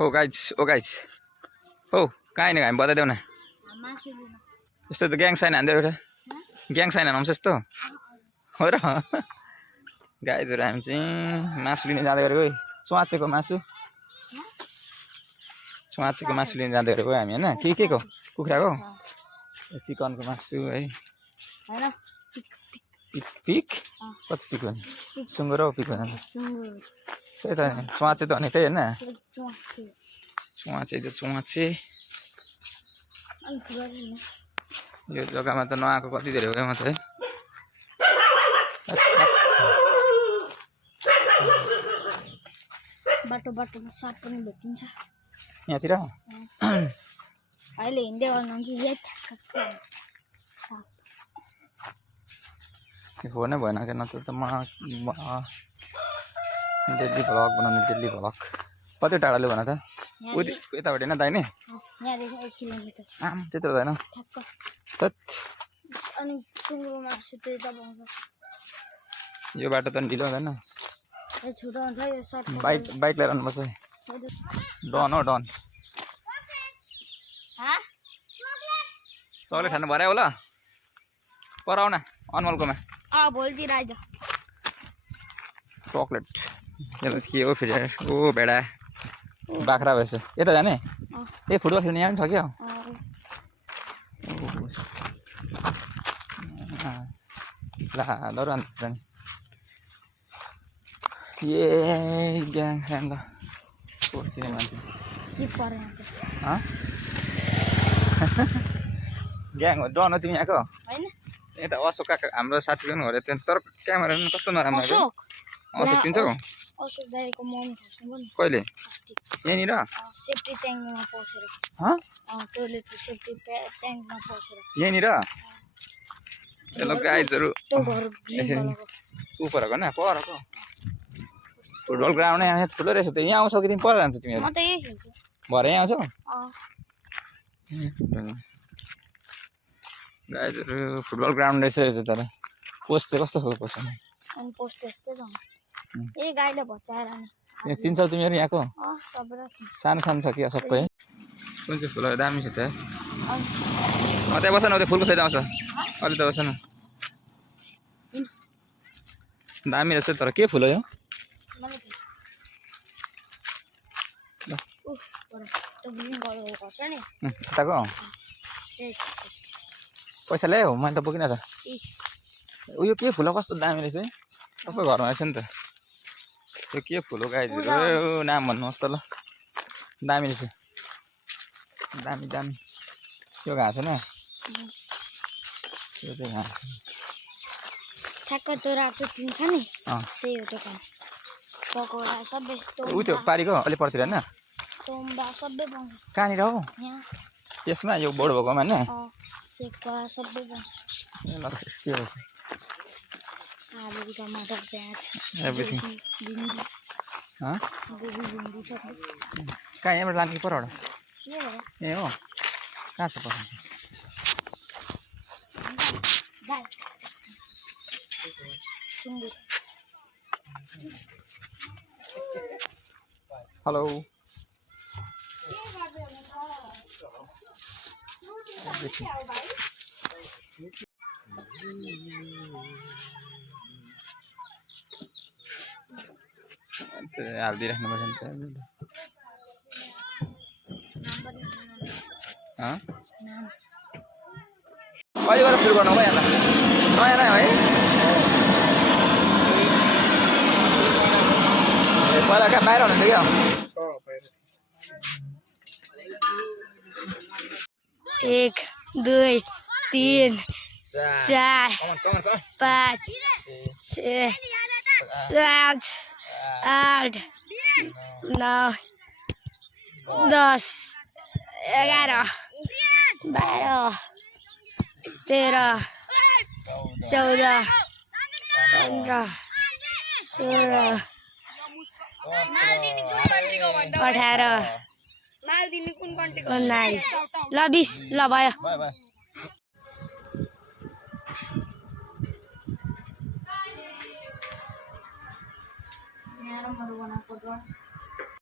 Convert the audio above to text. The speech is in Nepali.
हो गाइज हो कहाँ हिँडेको हामी बताइदेऊ न यस्तो त ग्याङ साइन हान्दै एउटा ग्याङ साइन हानाउँछ यस्तो हो र गाइजहरू हामी चाहिँ मासु लिन जाँदै गरेको है च्वाचेको मासु लिन जाँदै गरेको हामी होइन के को कुखुराको चिकनको मासु है पिक कति पिक भने सुँगुर हो पिक भने त्यही त च्वाचे त भने त्यही होइन च्वाचे यो जग्गामा त नआएको कति धेरै भयो म त है बाटोमा साप पनि भेटिन्छ यहाँतिर अहिले हिँड्दै गर्नुहुन्छ हो नै भएन क्या नत्र त म डेली भ्लग बनाउने डेली भ्लग कति टाढाले भन त यताबाट होइन दाहिने यहाँदेखि 1 किलोमिटर आम त्यत्रो हुँदैन अनि सुँगुरको मासु त्यही त पाउँछ यो बाटो त ढिलो हुँदैन छिटो हुन्छ यो सर्ट बाइक लिएर आउनुपर्छ डन हो डन चक्लेट खानु भरे होला पर आऊ न अनमलकोमा भोलितिर आइज चक्लेट यसलाई के हो फेरि ओ भेडा बाख्रा भएछ यता जाने ए फुटबल खेल्ने यहाँ पनि छ क्या ला डर अन्त जाने ए ग्याङ फ्यान ल सोचिने मान्छे ग्याङ हो डन हो तिमी यहाँको यता अशोक काका हाम्रो साथी पनि हो त्यहाँ तर क्यामेरा पनि कस्तो नराम्रो अशोक चिन्छौ कहिले यहाँनिर सेफ्टी ट्याङ्कमा पसेर टोयलेट सेफ्टी ट्याङ्कमा पसेर यहाँनिर ल गाइजहरू उपरको न परको फुटबल ग्राउन्ड यहाँ ठुलो रहेछ त यहाँ आउँछौ कि तिमी पर जान्छौ तिमीहरू म त यही खेल्छु भरे यहाँ आउँछौ गाइजहरू फुटबल ग्राउन्ड रहेछ तर पोस्ट चाहिँ कस्तो खालको पोस्ट अनि पोस्ट यस्तै छ ए गाईले भचाएर नि चिन्छौ तिमीहरू यहाँको सानो छ कि सबै कुन चाहिँ फुलहरू दामी छ त त्यहाँ बस न त्यो फुलको फेरि आउँछ अलि त बस न दामी रहेछ तर के फुल हो यो यताको पैसा ल्यायो मैले त बोकिन त उयो के फुल कस्तो दामी रहेछ है सबै घरमा रहेछ नि त यो के फुल हो गाइजहरू नाम भन्नुहोस् त ल दामी रहेछ दामी त्यो घाँस होइन त्यो चाहिँ घाँस ठ्याक्क त्यो राख्छ तिनखा नि त्यही हो दोकान पकौडा सबै ऊ त्यो पारीको अलि पर्तिर होइन तोम्बा सबै पाउँछ कहाँनिर हो यसमा यो बोर्ड भएकोमा होइन सेक्का सबै पाउँछ के हो आलु टमाटर प्याज एभ्रिथिङ गोबी भिन्डी सबै कहाँ यहाँबाट लाने कि परबाट ए हो कहाँ छ पर्छ हेलो हालिदिइराख्नुपर्छ नि त कहिलेबाट सुरु गर्नु भयो यहाँ नयाँ नयाँ है पहिला कहाँ बाहिर हुनुहुन्थ्यो क्या 1 2 3 4 5 6 7 8 9 10 11 12 13 14 15 16 18 19 ल 20 ल भयो यहाँ